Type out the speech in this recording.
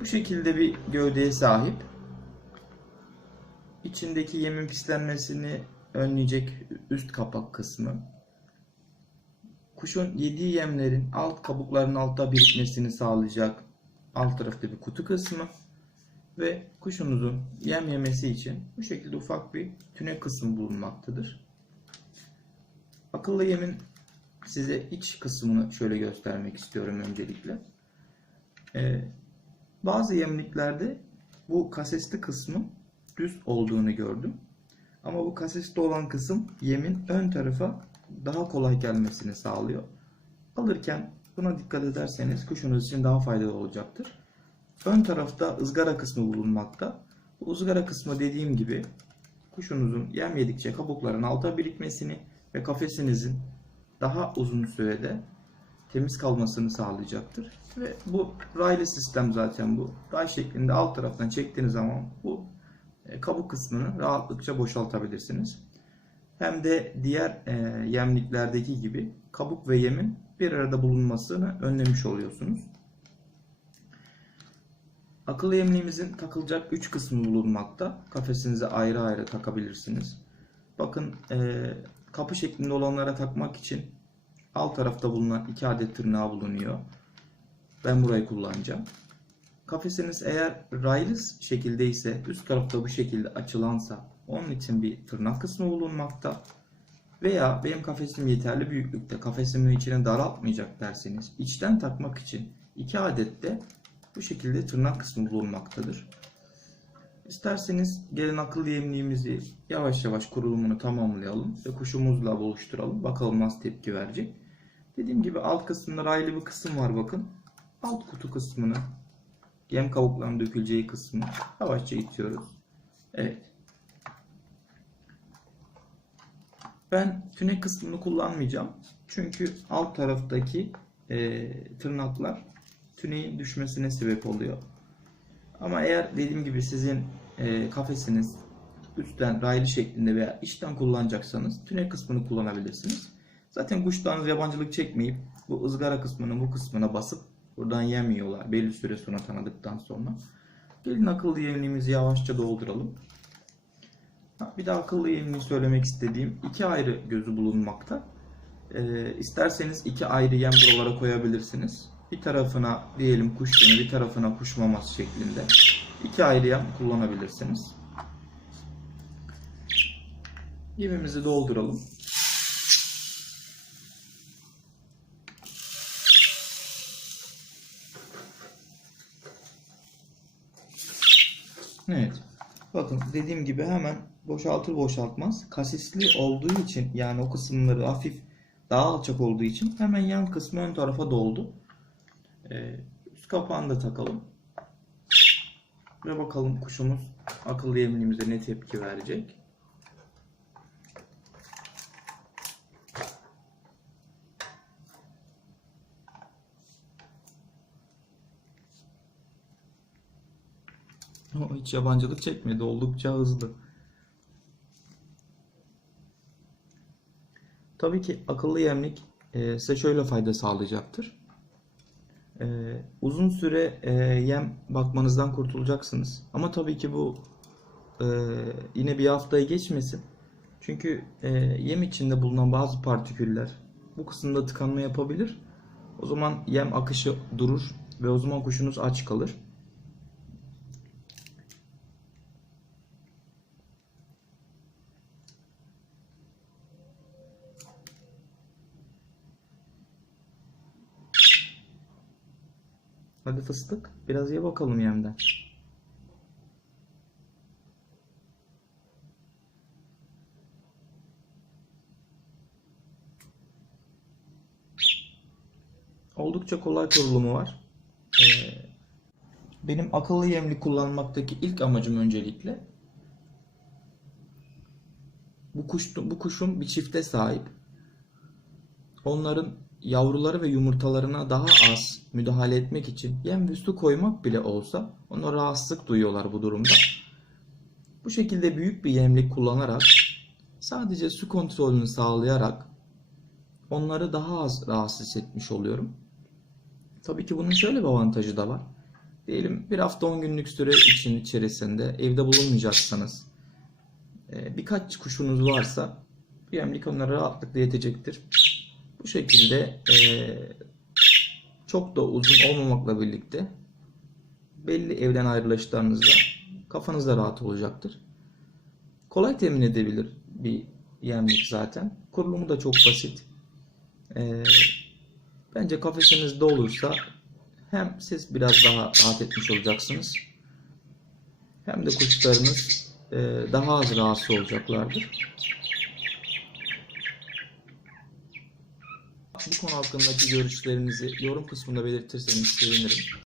Bu şekilde bir gövdeye sahip. İçindeki yemin pislenmesini önleyecek üst kapak kısmı. Kuşun yediği yemlerin alt kabukların altta birikmesini sağlayacak alt tarafta bir kutu kısmı ve kuşunuzun yem yemesi için bu şekilde ufak bir tüne kısmı bulunmaktadır. Akıllı yemin size iç kısmını şöyle göstermek istiyorum öncelikle. Ee, bazı yemliklerde bu kasesli kısmın düz olduğunu gördüm. Ama bu kasesli olan kısım yemin ön tarafa daha kolay gelmesini sağlıyor. Alırken buna dikkat ederseniz kuşunuz için daha faydalı olacaktır. Ön tarafta ızgara kısmı bulunmakta. Bu ızgara kısmı dediğim gibi kuşunuzun yem yedikçe kabukların alta birikmesini ve kafesinizin daha uzun sürede temiz kalmasını sağlayacaktır. Ve bu raylı sistem zaten bu. Ray şeklinde alt taraftan çektiğiniz zaman bu e, kabuk kısmını rahatlıkça boşaltabilirsiniz. Hem de diğer e, yemliklerdeki gibi kabuk ve yemin bir arada bulunmasını önlemiş oluyorsunuz. Akıllı yemliğimizin takılacak 3 kısmı bulunmakta. Kafesinize ayrı ayrı takabilirsiniz. Bakın e, kapı şeklinde olanlara takmak için alt tarafta bulunan 2 adet tırnağı bulunuyor. Ben burayı kullanacağım. Kafesiniz eğer raylı şekilde ise üst tarafta bu şekilde açılansa onun için bir tırnak kısmı bulunmakta. Veya benim kafesim yeterli büyüklükte kafesimin içine daraltmayacak derseniz içten takmak için 2 adet de bu şekilde tırnak kısmı bulunmaktadır. İsterseniz gelin akıllı yemliğimizi yavaş yavaş kurulumunu tamamlayalım ve kuşumuzla buluşturalım. Bakalım nasıl tepki verecek. Dediğim gibi alt kısmında raylı bir kısım var bakın. Alt kutu kısmını yem kabuklarının döküleceği kısmı yavaşça itiyoruz. Evet. Ben tüne kısmını kullanmayacağım. Çünkü alt taraftaki e, tırnaklar tüneyin düşmesine sebep oluyor. Ama eğer dediğim gibi sizin e, kafesiniz üstten raylı şeklinde veya içten kullanacaksanız tüne kısmını kullanabilirsiniz. Zaten kuşlarınız yabancılık çekmeyip bu ızgara kısmının bu kısmına basıp buradan yemiyorlar belli süre sonra tanıdıktan sonra. Gelin akıllı yemliğimizi yavaşça dolduralım. Bir de akıllı yemliği söylemek istediğim iki ayrı gözü bulunmakta. Ee, isterseniz iki ayrı yem buralara koyabilirsiniz. Bir tarafına diyelim kuş yemi, bir tarafına kuş maması şeklinde. iki ayrı yem kullanabilirsiniz. Yemimizi dolduralım. Evet. Bakın dediğim gibi hemen boşaltır boşaltmaz kasisli olduğu için yani o kısımları hafif daha alçak olduğu için hemen yan kısmı ön tarafa doldu. Ee, üst kapağını da takalım. Ve bakalım kuşumuz akıllı yemliğimize ne tepki verecek. O hiç yabancılık çekmedi. Oldukça hızlı. Tabii ki akıllı yemlik e, size şöyle fayda sağlayacaktır. E, uzun süre e, yem bakmanızdan kurtulacaksınız. Ama tabii ki bu yine bir haftayı geçmesin. Çünkü yem içinde bulunan bazı partiküller bu kısımda tıkanma yapabilir. O zaman yem akışı durur ve o zaman kuşunuz aç kalır. Hadi fıstık. Biraz ye bakalım yemden. Oldukça kolay kurulumu var. Ee, benim akıllı yemli kullanmaktaki ilk amacım öncelikle bu kuş bu kuşun bir çifte sahip. Onların yavruları ve yumurtalarına daha az müdahale etmek için yem ve su koymak bile olsa ona rahatsızlık duyuyorlar bu durumda. Bu şekilde büyük bir yemlik kullanarak sadece su kontrolünü sağlayarak onları daha az rahatsız etmiş oluyorum. Tabii ki bunun şöyle bir avantajı da var. Diyelim bir hafta 10 günlük süre için içerisinde evde bulunmayacaksanız e, birkaç kuşunuz varsa bir yemlik onlara rahatlıkla yetecektir. Bu şekilde e, çok da uzun olmamakla birlikte belli evden ayrılışlarınızda kafanız da rahat olacaktır. Kolay temin edebilir bir yemlik zaten. Kurulumu da çok basit. E, bence kafesinizde olursa hem siz biraz daha rahat etmiş olacaksınız hem de kuşlarınız e, daha az rahatsız olacaklardır. Bu konu hakkındaki görüşlerinizi yorum kısmında belirtirseniz sevinirim.